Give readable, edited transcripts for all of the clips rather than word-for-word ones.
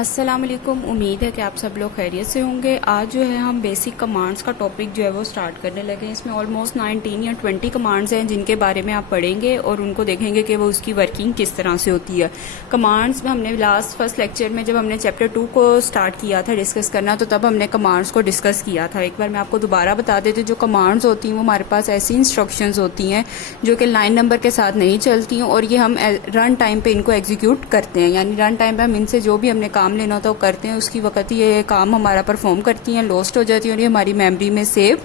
अस्सलाम वालेकुम। उम्मीद है कि आप सब लोग खैरियत से होंगे। आज जो है हम बेसिक कमांड्स का टॉपिक जो है वो स्टार्ट करने लगे हैं। इसमें ऑलमोस्ट 19 या 20 कमांड्स हैं जिनके बारे में आप पढ़ेंगे और उनको देखेंगे कि वो उसकी वर्किंग किस तरह से होती है। कमांड्स में हमने फर्स्ट लेक्चर में जब हमने चैप्टर 2 को स्टार्ट किया था डिस्कस करना, तो तब हमने कमांड्स को डिस्कस किया था। एक बार मैं आपको दोबारा बता देती हूँ। जो कमांड्स होती हैं वो हमारे पास ऐसी इंस्ट्रक्शंस होती हैं जो कि लाइन नंबर के साथ नहीं चलती हैं और ये हम रन टाइम पे इनको एग्जीक्यूट करते हैं। यानी रन टाइम पे हम इनसे जो भी हमने काम लेना होता है वो करते हैं, उसकी वक्त ये काम हमारा परफॉर्म करती हैं, लॉस्ट हो जाती हैं और ये हमारी मेमोरी में सेव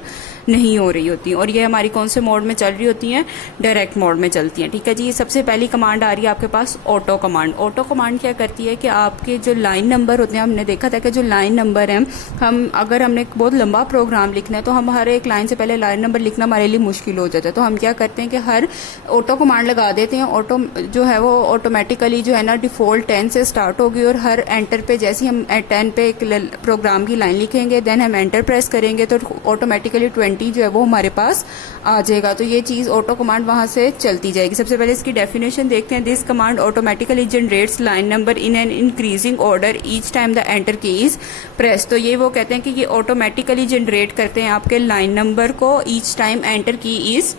नहीं हो रही होती। और ये हमारी कौन से मोड में चल रही होती हैं? डायरेक्ट मोड में चलती हैं। ठीक है जी। सबसे पहली कमांड आ रही है आपके पास ऑटो कमांड। ऑटो कमांड क्या करती है कि आपके जो लाइन नंबर होते हैं, हमने देखा था कि जो लाइन नंबर हैं, हम अगर हमने एक बहुत लंबा प्रोग्राम लिखना है तो हम हर एक लाइन से पहले लाइन नंबर लिखना हमारे लिए मुश्किल हो जाता है। तो हम क्या करते हैं कि हर ऑटो कमांड लगा देते हैं। ऑटो जो है वो ऑटोमेटिकली जो है ना डिफॉल्ट 10 से स्टार्ट होगी और हर एंटर पे जैसे हम 10 पे एक प्रोग्राम की लाइन लिखेंगे, देन हम एंटर प्रेस करेंगे तो ऑटोमेटिकली 20 जो है वो हमारे पास आ जाएगा। तो ये चीज ऑटो कमांड वहां से चलती जाएगी। सबसे पहले इसकी डेफिनेशन देखते हैं। This command automatically generates line number in an increasing order each time the enter की इज प्रेस। तो ये वो कहते हैं कि ये ऑटोमेटिकली जनरेट करते हैं आपके लाइन नंबर को ईच टाइम एंटर की इज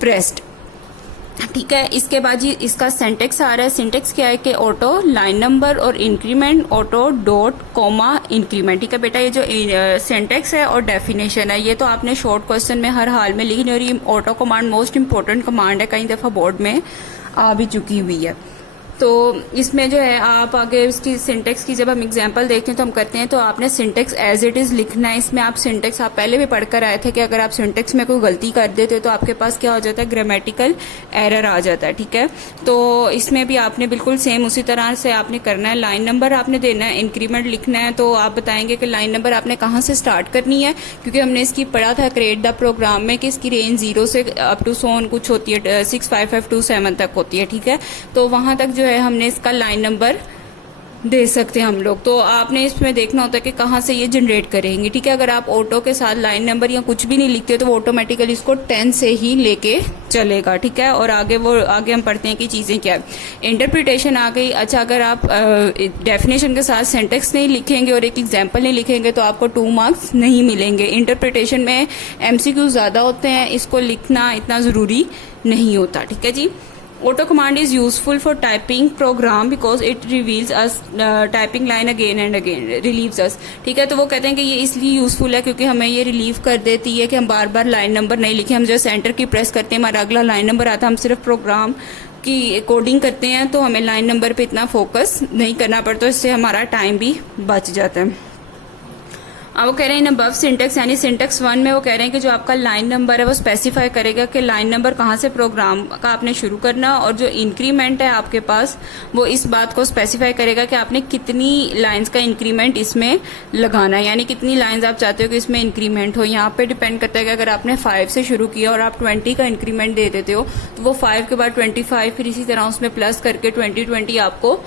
प्रेस्ड। ठीक है। इसके बाद जी इसका सिंटेक्स आ रहा है। सिंटेक्स क्या है कि ऑटो लाइन नंबर और increment auto dot comma increment. ठीक है बेटा, ये जो सिंटेक्स है और डेफिनेशन है ये तो आपने शॉर्ट क्वेश्चन में हर हाल में लिखनी। और ये auto command most important command है, कई दफा बोर्ड में आ भी चुकी हुई है। तो इसमें जो है आप आगे इसकी सिंटेक्स की जब हम एग्जांपल देखते हैं तो हम करते हैं, तो आपने सिंटेक्स एज इट इज लिखना है। इसमें आप सिंटेक्स आप पहले भी पढ़कर आए थे कि अगर आप सिंटेक्स में कोई गलती कर देते हो तो आपके पास क्या हो जाता है? ग्रामेटिकल एरर आ जाता है। ठीक है। तो इसमें भी आपने बिल्कुल सेम उसी तरह से आपने करना है। लाइन नंबर आपने देना है, इंक्रीमेंट लिखना है। तो आप बताएंगे कि लाइन नंबर आपने कहाँ से स्टार्ट करनी है, क्योंकि हमने इसकी पढ़ा था क्रिएट द प्रोग्राम में कि इसकी रेंज 0 से अप टू सोन कुछ होती है, 65527 तक होती है। ठीक है। तो वहां तक जो है हमने इसका लाइन नंबर दे सकते हैं हम लोग। तो आपने इसमें देखना होता है कि कहाँ से ये जनरेट करेंगे। ठीक है। अगर आप ऑटो के साथ लाइन नंबर या कुछ भी नहीं लिखते तो वो ऑटोमेटिकली इसको 10 से ही लेके चलेगा। ठीक है। और आगे हम पढ़ते हैं कि चीजें क्या है। इंटरप्रिटेशन आ गई। अच्छा, अगर आप डेफिनेशन के साथ सेंटेक्स नहीं लिखेंगे और एक एग्जाम्पल नहीं लिखेंगे तो आपको 2 मार्क्स नहीं मिलेंगे। इंटरप्रिटेशन में MCQ ज्यादा होते हैं, इसको लिखना इतना जरूरी नहीं होता। ठीक है जी। Auto command is useful for typing program because it reveals us typing line again and again, relieves us। ठीक है। तो वो कहते हैं कि ये इसलिए यूजफुल है क्योंकि हमें ये रिलीव कर देती है कि हम बार बार लाइन नंबर नहीं लिखे। हम जो सेंटर की प्रेस करते हैं हमारा अगला लाइन नंबर आता है, हम सिर्फ प्रोग्राम की कोडिंग करते हैं तो हमें लाइन नंबर पे इतना फोकस नहीं करना पड़ता, इससे हमारा टाइम भी बच जाता है। अब वो कह रहे हैं इन अबव सिंटेक्स, यानी सिंटेक्स 1 में वो कह रहे हैं कि जो आपका लाइन नंबर है वो स्पेसिफाई करेगा कि लाइन नंबर कहाँ से प्रोग्राम का आपने शुरू करना, और जो इंक्रीमेंट है आपके पास वो इस बात को स्पेसिफाई करेगा कि आपने कितनी लाइंस का इंक्रीमेंट इसमें लगाना है, यानी कितनी लाइंस आप चाहते हो कि इसमें इंक्रीमेंट हो। यहाँ पे डिपेंड करता है कि अगर आपने 5 से शुरू किया और आप 20 का इंक्रीमेंट दे देते हो तो वो 5 के बाद 25 फिर इसी तरह उसमें प्लस करके 20 आपको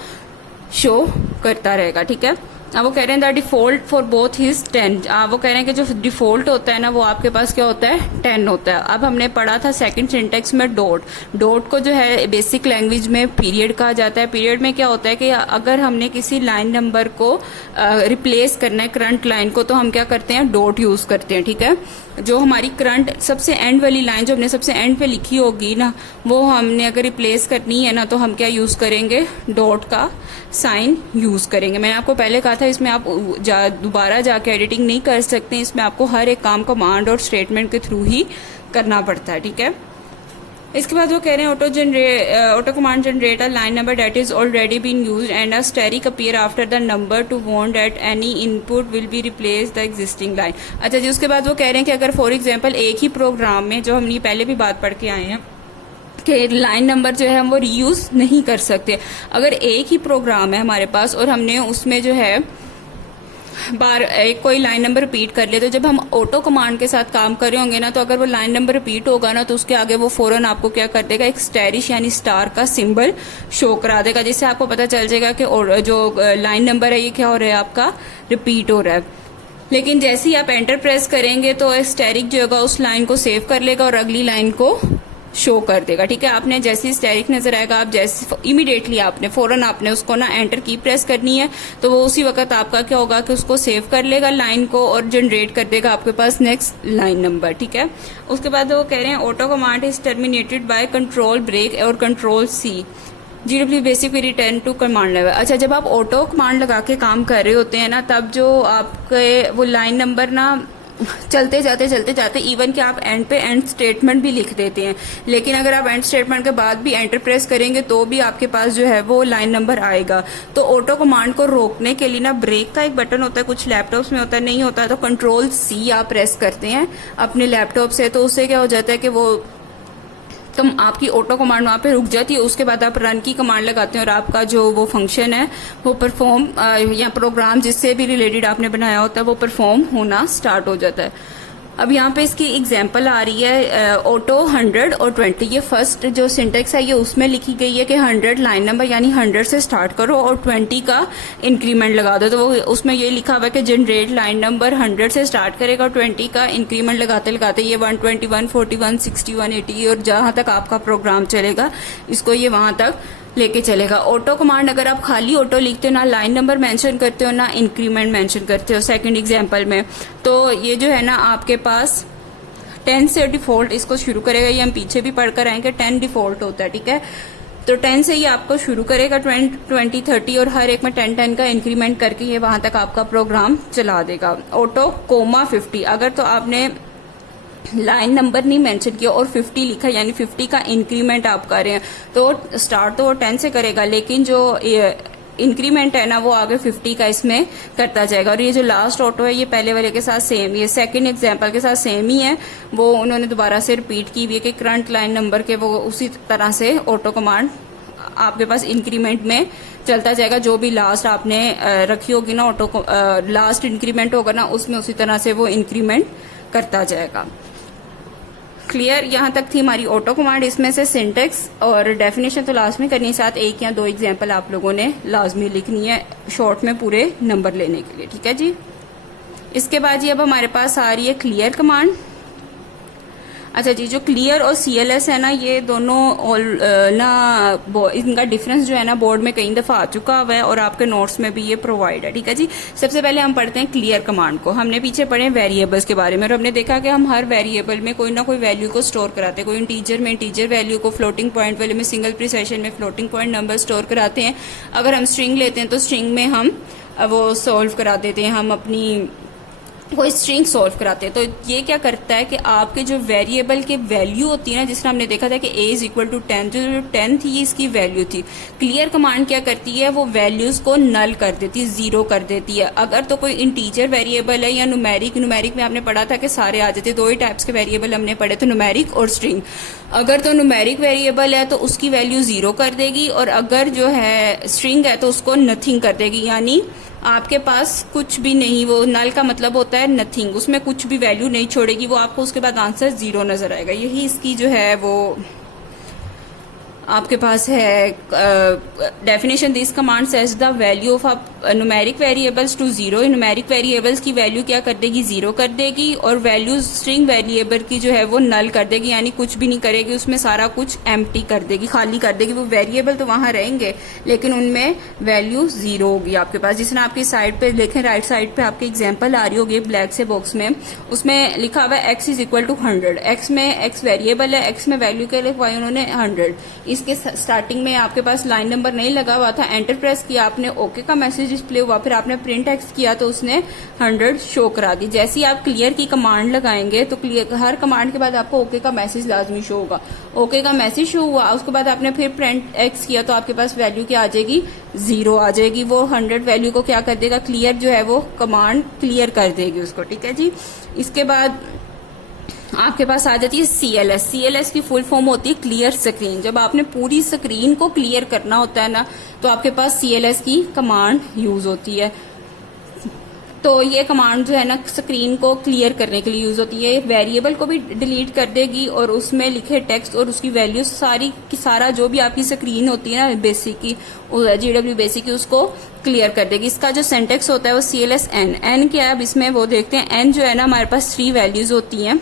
शो करता रहेगा। ठीक है। अब वो कह रहे हैं the default for both his 10। वो कह रहे हैं कि जो डिफॉल्ट होता है ना वो आपके पास क्या होता है? 10 होता है। अब हमने पढ़ा था सेकंड सिंटेक्स में डॉट को जो है बेसिक लैंग्वेज में पीरियड कहा जाता है। पीरियड में क्या होता है कि अगर हमने किसी लाइन नंबर को रिप्लेस करना है करंट लाइन को तो हम क्या करते हैं? डॉट यूज करते हैं। ठीक है। जो हमारी करंट सबसे एंड वाली लाइन जो हमने सबसे एंड पे लिखी होगी ना, वो हमने अगर रिप्लेस करनी है ना तो हम क्या यूज करेंगे? डॉट का साइन यूज करेंगे। मैंने आपको पहले कहा था इसमें आप दोबारा जाके एडिटिंग नहीं कर सकते, इसमें आपको हर एक काम कमांड और स्टेटमेंट के थ्रू ही करना पड़ता है। ठीक है। इसके बाद वो कह रहे हैं auto command generate a line number that is already been used and a asterisk appear after the number to warn that any input will be replace the existing line. अच्छा जी। उसके बाद वो कह रहे हैं कि अगर फॉर एग्जांपल एक ही प्रोग्राम में, जो हमने पहले भी बात पढ़ के आए हैं कि लाइन नंबर जो है हम वो रीयूज नहीं कर सकते। अगर एक ही प्रोग्राम है हमारे पास और हमने उसमें जो है बार एक कोई लाइन नंबर रिपीट कर ले, तो जब हम ऑटो कमांड के साथ काम कर रहे होंगे ना तो अगर वो लाइन नंबर रिपीट होगा ना तो उसके आगे वो फौरन आपको क्या कर देगा? एक स्टैरिश यानी स्टार का सिंबल शो करा देगा, जिससे आपको पता चल जाएगा कि जो लाइन नंबर है ये क्या हो रहा है? आपका रिपीट हो रहा है। लेकिन जैसे ही आप एंटर प्रेस करेंगे तो स्टैरिक जो होगा उस लाइन को सेव कर लेगा और अगली लाइन को शो कर देगा। ठीक है, आपने जैसे स्टैटिक नजर आएगा, आप जैसे इमीडिएटली आपने फौरन आपने उसको ना एंटर की प्रेस करनी है, तो वो उसी वक्त आपका क्या होगा कि उसको सेव कर लेगा लाइन को और जनरेट कर देगा आपके पास नेक्स्ट लाइन नंबर। ठीक है, उसके बाद वो कह रहे हैं auto command is terminated by control break और control C GW basic we return to command level. अच्छा, जब आप ऑटो कमांड लगा के काम कर रहे होते हैं ना, तब जो आपके वो लाइन नंबर ना चलते जाते इवन कि आप एंड पे एंड स्टेटमेंट भी लिख देते हैं, लेकिन अगर आप एंड स्टेटमेंट के बाद भी एंटर प्रेस करेंगे तो भी आपके पास जो है वो लाइन नंबर आएगा। तो ऑटो कमांड को रोकने के लिए ना ब्रेक का एक बटन होता है, कुछ लैपटॉप्स में होता है, नहीं होता तो कंट्रोल C आप प्रेस करते हैं अपने लैपटॉप से, तो उससे क्या हो जाता है कि वो तो आपकी ऑटो कमांड वहां पे रुक जाती है। उसके बाद आप रन की कमांड लगाते हैं और आपका जो वो फंक्शन है वो परफॉर्म या प्रोग्राम जिससे भी रिलेटेड आपने बनाया होता है वो परफॉर्म होना स्टार्ट हो जाता है। अब यहाँ पे इसकी एग्जांपल आ रही है ऑटो 100 और 20। ये फर्स्ट जो सिंटेक्स है ये उसमें लिखी गई है कि 100 लाइन नंबर यानी 100 से स्टार्ट करो और 20 का इंक्रीमेंट लगा दो। तो वो उसमें ये लिखा हुआ है कि जनरेट लाइन नंबर 100 से स्टार्ट करेगा और 20 का इंक्रीमेंट लगाते लगाते ये 121, 41, 61, 80 और जहां तक आपका प्रोग्राम चलेगा इसको ये वहां तक लेके चलेगा। ऑटो कमांड अगर आप खाली ऑटो लिखते हो, ना लाइन नंबर मेंशन करते हो ना इंक्रीमेंट मेंशन करते हो सेकंड एग्जांपल में, तो ये जो है ना आपके पास 10 से डिफॉल्ट इसको शुरू करेगा। ये हम पीछे भी पढ़कर आएंगे, 10 डिफॉल्ट होता है। ठीक है, तो 10 से ये आपको शुरू करेगा 20, 30 और हर एक में 10 का इंक्रीमेंट करके ये वहां तक आपका प्रोग्राम चला देगा। ऑटो कोमा 50, अगर तो आपने लाइन नंबर नहीं मेंशन किया और 50 लिखा यानी 50 का इंक्रीमेंट आप कर रहे हैं, तो स्टार्ट तो वो 10 से करेगा, लेकिन जो इंक्रीमेंट है ना वो आगे 50 का इसमें करता जाएगा। और ये जो लास्ट ऑटो है ये पहले वाले के साथ सेम, ये सेकंड एग्जांपल के साथ सेम ही है, वो उन्होंने दोबारा से रिपीट की हुई है कि करंट लाइन नंबर के वो उसी तरह से ऑटो कमांड आपके पास इंक्रीमेंट में चलता जाएगा। जो भी लास्ट आपने रखी होगी ना ऑटो को लास्ट इंक्रीमेंट होगा ना उसमें उसी तरह से वो इंक्रीमेंट करता जाएगा। क्लियर, यहाँ तक थी हमारी ऑटो कमांड। इसमें से सिंटेक्स और डेफिनेशन तो लास्ट में करनी है, साथ एक या दो एग्जांपल आप लोगों ने लाजमी लिखनी है शॉर्ट में पूरे नंबर लेने के लिए। ठीक है जी, इसके बाद जी अब हमारे पास आ रही है क्लियर कमांड। अच्छा जी, जो क्लियर और CLS है ना ये दोनों इनका डिफरेंस जो है ना बोर्ड में कई दफा आ चुका हुआ है और आपके नोट्स में भी ये प्रोवाइड है। ठीक है जी, सबसे पहले हम पढ़ते हैं क्लियर कमांड को। हमने पीछे पढ़े वेरिएबल्स के बारे में और हमने देखा कि हम हर वेरिएबल में कोई ना कोई वैल्यू को स्टोर कराते हैं। कोई इंटीजर में इंटीजर वैल्यू को, फ्लोटिंग पॉइंट वैल्यू में, सिंगल प्रिसेशन में फ्लोटिंग पॉइंट नंबर स्टोर कराते हैं। अगर हम स्ट्रिंग लेते हैं तो स्ट्रिंग में हम वो सॉल्व करा देते हैं, हम अपनी कोई स्ट्रिंग सॉल्व कराते हैं। तो ये क्या करता है कि आपके जो वेरिएबल के वैल्यू होती है ना, जिसमें हमने देखा था कि a इज इक्वल टू 10, जो 10 थी इसकी वैल्यू थी। क्लियर कमांड क्या करती है, वो वैल्यूज को नल कर देती है, जीरो कर देती है। अगर तो कोई इंटीजर वेरिएबल है या न्यूमेरिक में आपने पढ़ा था कि सारे आ जाते, दो ही टाइप्स के वेरिएबल हमने पढ़े थे, न्यूमेरिक और स्ट्रिंग। अगर तो न्यूमेरिक वेरिएबल है तो उसकी वैल्यू जीरो कर देगी और अगर जो है स्ट्रिंग है तो उसको नथिंग कर देगी, यानी आपके पास कुछ भी नहीं। वो नल का मतलब होता है नथिंग, उसमें कुछ भी वैल्यू नहीं छोड़ेगी, वो आपको उसके बाद आंसर जीरो नजर आएगा। यही इसकी जो है वो आपके पास है definition. This command sets the value of numeric variables to zero. Numeric variables की वैल्यू क्या कर देगी, जीरो कर देगी और वैल्यू स्ट्रिंग वेरिएबल की जो है वो नल कर देगी, यानी कुछ भी नहीं करेगी, उसमें सारा कुछ एम्प्टी कर देगी, खाली कर देगी। वो वेरिएबल तो वहां रहेंगे लेकिन उनमें वैल्यू जीरो होगी आपके पास। जिसने आपकी साइड पे देखें, राइट साइड पे आपकी एग्जाम्पल आ रही होगी ब्लैक से बॉक्स में, उसमें लिखा हुआ है x is equal to 100। X में x वेरिएबल है, x में वैल्यू क्या लिखवाई उन्होंने 100। इसके स्टार्टिंग में आपके पास लाइन नंबर नहीं लगा हुआ था, एंटर प्रेस किया आपने, ओके का मैसेज डिस्प्ले हुआ, फिर आपने प्रिंट एक्स किया तो उसने 100 शो करा दी। जैसे ही आप क्लियर की कमांड लगाएंगे तो क्लियर हर कमांड के बाद आपको ओके का मैसेज लाजमी शो होगा। ओके का मैसेज शो हुआ, उसके बाद आपने फिर प्रिंट एक्स किया तो आपके पास वैल्यू क्या आ जाएगी, जीरो आ जाएगी। वो 100 वैल्यू को क्या कर देगा, क्लियर जो है वो कमांड क्लियर कर देगी उसको। ठीक है जी, इसके बाद आपके पास आ जाती है CLS। CLS की फुल फॉर्म होती है क्लियर स्क्रीन। जब आपने पूरी स्क्रीन को क्लियर करना होता है ना तो आपके पास CLS की कमांड यूज होती है। तो ये कमांड जो है ना स्क्रीन को क्लियर करने के लिए यूज होती है। वेरिएबल को भी डिलीट कर देगी और उसमें लिखे टेक्स्ट और उसकी वैल्यू सारी की सारा जो भी आपकी स्क्रीन होती है ना बेसिक की, GW बेसिक की, उसको क्लियर कर देगी। इसका जो सिंटेक्स होता है वो CLS N क्या है, अब इसमें वो देखते हैं। N जो है ना हमारे पास 3 वैल्यूज होती हैं।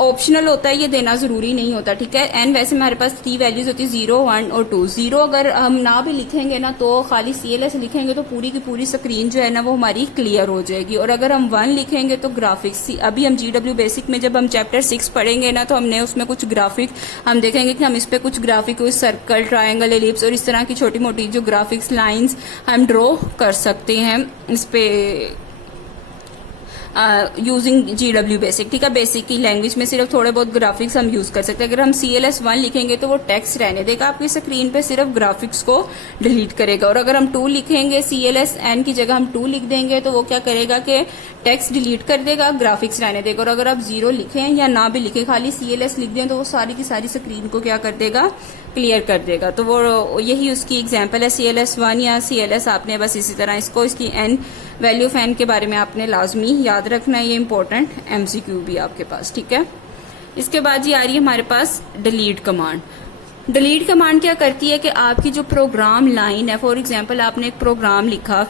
ऑप्शनल होता है, ये देना जरूरी नहीं होता, ठीक है। एन वैसे हमारे पास 3 वैल्यूज होती है, 0, 1 और 2। 0 अगर हम ना भी लिखेंगे ना तो खाली CLS लिखेंगे तो पूरी की पूरी स्क्रीन जो है ना वो हमारी क्लियर हो जाएगी। और अगर हम 1 लिखेंगे तो ग्राफिक्स, अभी हम GW बेसिक में जब हम चैप्टर 6 पढ़ेंगे ना तो हमने उसमें कुछ ग्राफिक हम देखेंगे कि हम इस पे कुछ ग्राफिक, कोई सर्कल, ट्रायंगल, एलिप्स और इस तरह की छोटी मोटी जो ग्राफिक्स लाइंस हम ड्रॉ कर सकते हैं इस पे यूजिंग GW बेसिक, ठीक है। बेसिक की लैंग्वेज में सिर्फ थोड़े बहुत ग्राफिक्स हम यूज कर सकते हैं। अगर हम CLS 1 लिखेंगे तो वो टेक्स्ट रहने देगा आपकी स्क्रीन पे, सिर्फ ग्राफिक्स को डिलीट करेगा। और अगर हम 2 लिखेंगे, CLS N की जगह हम 2 लिख देंगे तो वो क्या करेगा कि टेक्स्ट डिलीट कर देगा, ग्राफिक्स रहने देगा। और अगर आप 0 लिखें या ना भी लिखें, खाली CLS लिख दें तो वो सारी की सारी स्क्रीन को क्या कर देगा, क्लियर कर देगा। तो वो यही उसकी एग्जांपल है CLS 1 या CLS। आपने बस इसी तरह इसको, इसकी N वैल्यू ऑफ N के बारे में आपने लाजमी याद रखना है, ये इंपॉर्टेंट MCQ भी आपके पास, ठीक है। इसके बाद ये आ रही है हमारे पास डिलीट कमांड। डिलीट कमांड क्या करती है कि आपकी जो प्रोग्राम लाइन है, फॉर एग्जांपल आपने एक प्रोग्राम लिखा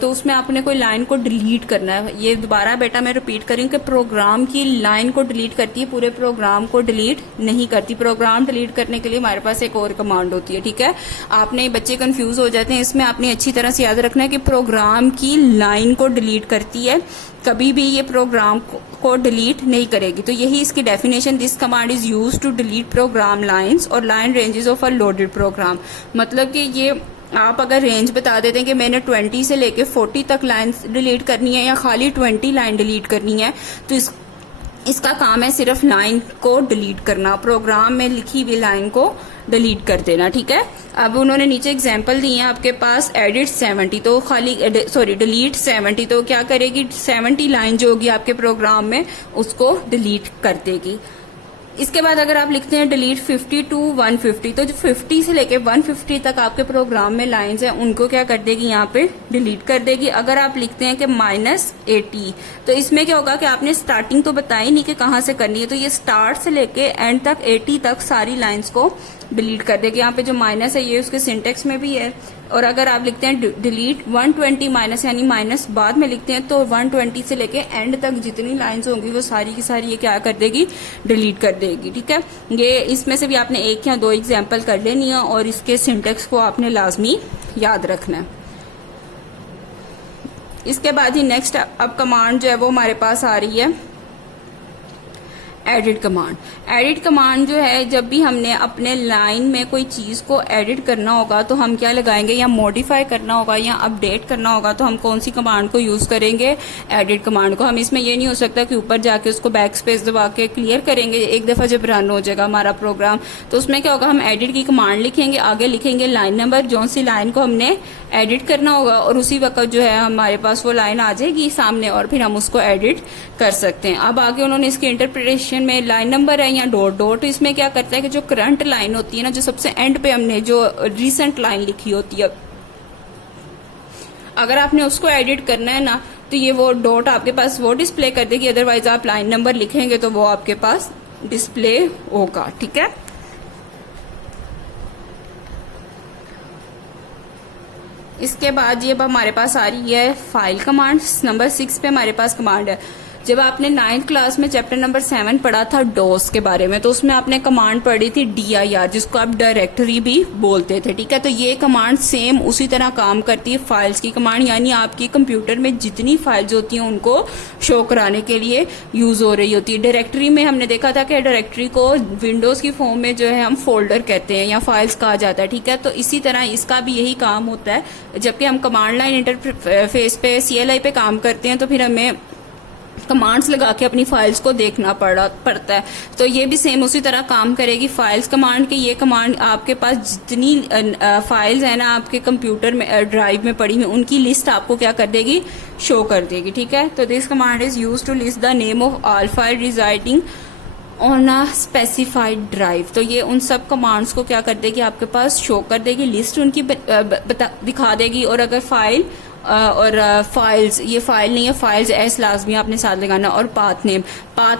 तो उसमें आपने कोई लाइन को डिलीट करना है। ये दोबारा बेटा मैं रिपीट करूँ कि प्रोग्राम की लाइन को डिलीट करती है, पूरे प्रोग्राम को डिलीट नहीं करती। प्रोग्राम डिलीट करने के लिए हमारे पास एक और कमांड होती है, ठीक है। आपने बच्चे कंफ्यूज हो जाते हैं इसमें, आपने अच्छी तरह से याद रखना है कि प्रोग्राम की लाइन को डिलीट करती है, कभी भी ये प्रोग्राम को डिलीट नहीं करेगी। तो यही इसकी definition, this command is use to delete program lines और line ranges of a loaded program. मतलब कि ये आप अगर रेंज बता देते हैं कि मैंने 20 से लेके 40 तक लाइन्स डिलीट करनी है या खाली 20 लाइन डिलीट करनी है, तो इसका काम है सिर्फ लाइन को डिलीट करना, प्रोग्राम में लिखी हुई लाइन को डिलीट कर देना, ठीक है। अब उन्होंने नीचे एग्जांपल दी है आपके पास, एडिट 70, तो खाली डिलीट 70, तो क्या करेगी, 70 लाइन जो होगी आपके प्रोग्राम में उसको डिलीट कर देगी। इसके बाद अगर आप लिखते हैं डिलीट 50 to 150, तो जो 50 से लेके 150 तक आपके प्रोग्राम में लाइंस हैं उनको क्या कर देगी, यहाँ पे डिलीट कर देगी। अगर आप लिखते हैं कि -80, तो इसमें क्या होगा कि आपने स्टार्टिंग तो बताई नहीं कि कहाँ से करनी है, तो ये स्टार्ट से लेके एंड तक 80 तक सारी लाइंस को डिलीट कर देगी। यहाँ पे जो माइनस है ये उसके सिंटेक्स में भी है। और अगर आप लिखते हैं डिलीट 120 माइनस, यानी माइनस बाद में लिखते हैं, तो 120 से लेके एंड तक जितनी लाइंस होंगी वो सारी की सारी ये क्या कर देगी, डिलीट कर देगी, ठीक है। ये इसमें से भी आपने 1 या 2 एग्जाम्पल कर लेनी है और इसके सिंटेक्स को आपने लाजमी याद रखना है। इसके बाद ही नेक्स्ट अब कमांड जो है वो हमारे पास आ रही है एडिट कमांड। एडिट कमांड जो है, जब भी हमने अपने लाइन में कोई चीज को एडिट करना होगा तो हम क्या लगाएंगे, या मॉडिफाई करना होगा या अपडेट करना होगा, तो हम कौन सी कमांड को यूज करेंगे, एडिट कमांड को। हम इसमें ये नहीं हो सकता कि ऊपर जाके उसको बैक स्पेस दबा के क्लियर करेंगे, एक दफा जब रन हो जाएगा हमारा प्रोग्राम तो उसमें क्या होगा, हम एडिट की कमांड लिखेंगे, आगे लिखेंगे लाइन नंबर, जो सी लाइन को हमने एडिट करना होगा, और उसी वक्त जो है हमारे पास वो लाइन आ जाएगी सामने और फिर हम उसको एडिट कर सकते हैं। अब आगे उन्होंने इसके इंटरप्रिटेशन में लाइन नंबर है या डॉट डॉट, इसमें क्या करता है कि जो करंट लाइन होती है ना, जो सबसे एंड पे हमने जो रिसेंट लाइन लिखी होती है, अगर आपने उसको एडिट करना है ना तो ये वो डॉट आपके पास वो डिस्प्ले कर देगी, अदरवाइज आप लाइन नंबर लिखेंगे तो वो आपके पास डिस्प्ले होगा, ठीक है। इसके बाद ये हमारे पास आ रही है फाइल कमांड। नंबर 6 पे हमारे पास कमांड है। जब आपने 9th क्लास में चैप्टर नंबर 7 पढ़ा था डॉस के बारे में, तो उसमें आपने कमांड पढ़ी थी dir, जिसको आप डायरेक्टरी भी बोलते थे, ठीक है। तो ये कमांड सेम उसी तरह काम करती है फाइल्स की कमांड, यानी आपकी कंप्यूटर में जितनी फाइल्स होती हैं उनको शो कराने के लिए यूज हो रही होती है। डायरेक्टरी में हमने देखा था कि डायरेक्टरी को विंडोज की फॉर्म में जो है हम फोल्डर कहते हैं या फाइल्स कहा जाता है, ठीक है। तो इसी तरह इसका भी यही काम होता है। जबकि हम कमांड लाइन इंटरफेस पे CLI पे काम करते हैं तो फिर हमें कमांड्स लगा के अपनी फाइल्स को देखना पड़ता है। तो ये भी सेम उसी तरह काम करेगी फाइल्स कमांड के। ये कमांड आपके पास जितनी फाइल्स है ना आपके कंप्यूटर में ड्राइव में पड़ी हुई, उनकी लिस्ट आपको क्या कर देगी, शो कर देगी, ठीक है। तो this command is use to list the name of all file residing on a specified drive. तो ये उन सब कमांड्स को क्या कर देगी, आपके पास शो कर देगी, लिस्ट उनकी दिखा देगी। और अगर फाइल और फाइल्स, ये फाइल नहीं है, फाइल्स एस लाजमी आपने साथ लगाना। और पाथ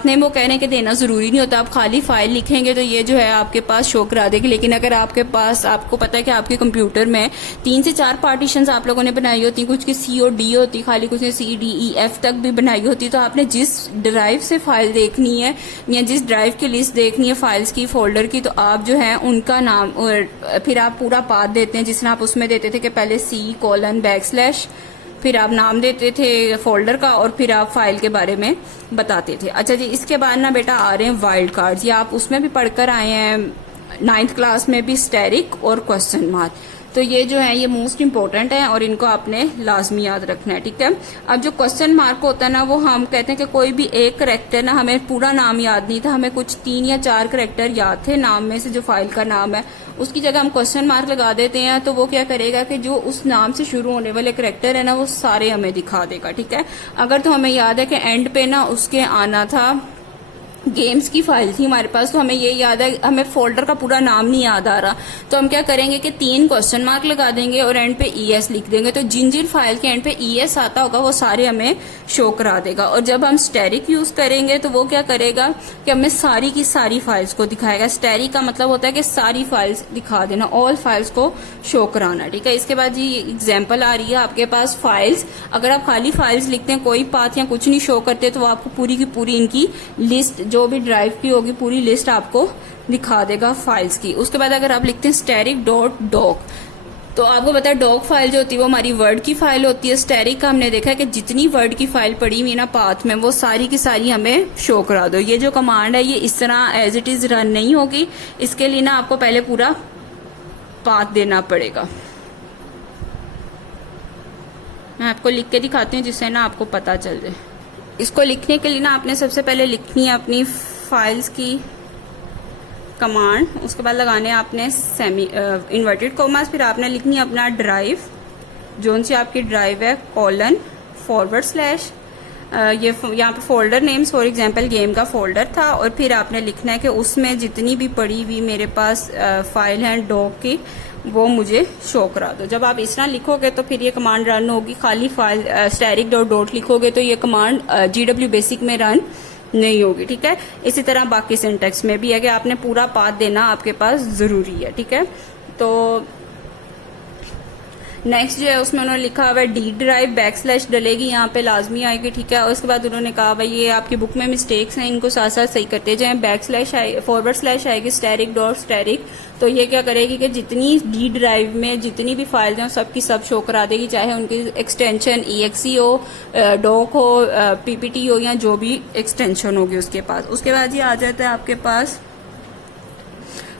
नेम वो कह रहे हैं कि देना ज़रूरी नहीं होता, आप खाली फाइल लिखेंगे तो ये जो है आपके पास शो करा देगी। लेकिन अगर आपके पास, आपको पता है कि आपके कंप्यूटर में 3 से 4 पार्टीशंस आप लोगों ने बनाई होती, कुछ की सी और डी होती, खाली कुछ ने सी डी ई एफ तक भी बनाई होती, तो आपने जिस ड्राइव से फाइल देखनी है या जिस ड्राइव की लिस्ट देखनी है फाइल्स की, फोल्डर की, तो आप जो है उनका नाम और फिर आप पूरा पाथ देते हैं, जिस तरह आप उसमें देते थे कि पहले C:\\, फिर आप नाम देते थे फोल्डर का और फिर आप फाइल के बारे में बताते थे। अच्छा जी, इसके बाद ना बेटा आ रहे हैं वाइल्ड कार्ड्स। ये आप उसमें भी पढ़कर आए हैं 9th क्लास में भी, स्टेरिक और क्वेश्चन मार्क। तो ये जो है ये मोस्ट इंपॉर्टेंट है और इनको आपने लाजमी याद रखना है, ठीक है। अब जो क्वेश्चन मार्क होता है ना, वो हम कहते हैं कि कोई भी एक करेक्टर ना, हमें पूरा नाम याद नहीं था, हमें कुछ 3 या 4 करेक्टर याद थे नाम में से, जो फाइल का नाम है उसकी जगह हम क्वेश्चन मार्क लगा देते हैं, तो वो क्या करेगा कि जो उस नाम से शुरू होने वाले करेक्टर है ना, वो सारे हमें दिखा देगा, ठीक है। अगर तो हमें याद है कि एंड पे ना उसके आना था, गेम्स की फाइल थी हमारे पास, तो हमें ये याद है, हमें फोल्डर का पूरा नाम नहीं याद आ रहा, तो हम क्या करेंगे कि 3 क्वेश्चन मार्क लगा देंगे और एंड पे ES लिख देंगे, तो जिन जिन फाइल के एंड पे ES आता होगा वो सारे हमें शो करा देगा। और जब हम स्टेरिक यूज करेंगे तो वो क्या करेगा कि हमें सारी की सारी फाइल्स को दिखाएगा। स्टेरिक का मतलब होता है कि सारी फाइल्स दिखा देना, ऑल फाइल्स को शो कराना, ठीक है। इसके बाद जी एग्जाम्पल आ रही है आपके पास फाइल्स। अगर आप खाली फाइल्स लिखते हैं, कोई पाथ या कुछ नहीं शो करते, तो आपको पूरी की पूरी इनकी लिस्ट, जो भी ड्राइव की होगी, पूरी लिस्ट आपको दिखा देगा फाइल्स की। उसके बाद अगर आप लिखते हैं static.doc, तो आपको पता है डॉक फाइल जो होती है वो हमारी वर्ड की फाइल होती है। स्टेरिक का हमने देखा है कि जितनी वर्ड की फाइल पड़ी हुई ना पाथ में, वो सारी की सारी हमें शो करा दो। ये जो कमांड है ये इस तरह एज इट इज रन नहीं होगी, इसके लिए ना आपको पहले पूरा पाथ देना पड़ेगा। मैं आपको लिख के दिखाती हूँ जिससे ना आपको पता चल जाए। इसको लिखने के लिए ना आपने सबसे पहले लिखनी है अपनी फाइल्स की कमांड, उसके बाद लगाने आपने इन्वर्टेड कोमास, फिर आपने लिखनी है अपना ड्राइव, जोन सी आपकी ड्राइव है, :/, ये यहाँ पे folder names, for example game का फोल्डर था, और फिर आपने लिखना है कि उसमें जितनी भी पड़ी हुई मेरे पास फाइल है डॉग की, वो मुझे शो करा दो। जब आप इस तरह लिखोगे तो फिर ये कमांड रन होगी। खाली फाइल static.dot लिखोगे तो ये कमांड GW बेसिक में रन नहीं होगी, ठीक है। इसी तरह बाकी सिंटेक्स में भी है कि आपने पूरा पाथ देना आपके पास जरूरी है, ठीक है। तो नेक्स्ट जो है उसमें उन्होंने लिखा हुआ है D ड्राइव / डलेगी, यहाँ पे लाजमी आएगी, ठीक है। और उसके बाद उन्होंने कहा भाई ये आपकी बुक में मिस्टेक्स हैं, इनको साथ साथ सही करते जाएं। // आएगी static.static, तो ये क्या करेगी कि जितनी D ड्राइव में जितनी भी फाइल्स हैं सबकी सब शो करा देगी, चाहे उनकी एक्सटेंशन exe हो, doc हो, ppt हो, या जो भी एक्सटेंशन होगी उसके पास। उसके बाद ये आ जाता है आपके पास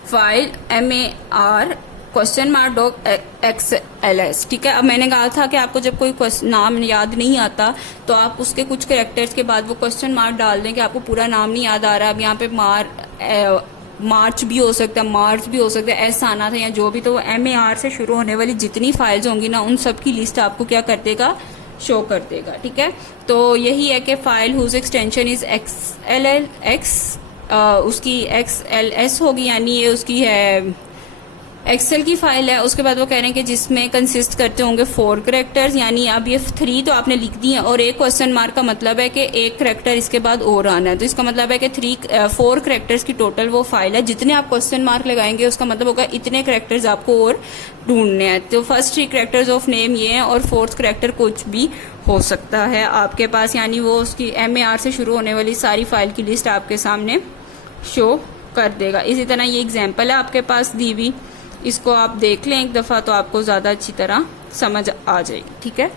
फाइल MAR $.xls, ठीक है। अब मैंने कहा था कि आपको जब कोई नाम याद नहीं आता तो आप उसके कुछ कैरेक्टर्स के बाद वो क्वेश्चन मार्क डाल दें कि आपको पूरा नाम नहीं याद आ रहा। अब यहाँ पे मार्च भी हो सकता है, मार्च भी हो सकता है, ऐसा आना था या जो भी, तो MAR से शुरू होने वाली जितनी फाइल्स होंगी ना, उन सब की लिस्ट आपको क्या कर देगा, शो कर देगा, ठीक है। तो यही है कि file whose extension is XLLX, उसकी XLS होगी, यानी ये उसकी है एक्सेल की फाइल है। उसके बाद वो कह रहे हैं कि जिसमें कंसिस्ट करते होंगे 4 करेक्टर्स, यानी अब ये 3 तो आपने लिख दी है, और एक क्वेश्चन मार्क का मतलब है कि एक करेक्टर इसके बाद और आना है, तो इसका मतलब है कि 4 करेक्टर्स की टोटल वो फाइल है। जितने आप क्वेश्चन मार्क लगाएंगे उसका मतलब होगा इतने करेक्टर्स आपको और ढूंढने हैं। तो फर्स्ट 3 करेक्टर्स ऑफ नेम ये हैं, और 4th करेक्टर कुछ भी हो सकता है आपके पास, यानी वो उसकी MAR से शुरू होने वाली सारी फाइल की लिस्ट आपके सामने शो कर देगा। इसी तरह ये एग्जाम्पल है आपके पास दी हुई, इसको आप देख लें एक दफ़ा तो आपको ज़्यादा अच्छी तरह समझ आ जाएगी, ठीक है।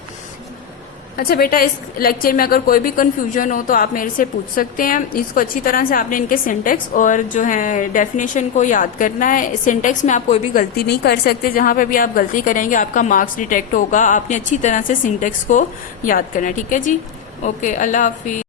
अच्छा बेटा, इस लेक्चर में अगर कोई भी कंफ्यूजन हो तो आप मेरे से पूछ सकते हैं। इसको अच्छी तरह से आपने इनके सिंटेक्स और जो है डेफिनेशन को याद करना है। सिंटेक्स में आप कोई भी गलती नहीं कर सकते, जहाँ पे भी आप गलती करेंगे आपका मार्क्स डिटेक्ट होगा। आपने अच्छी तरह से सिंटेक्स को याद करना है, ठीक है जी। ओके, अल्लाह हाफिज़।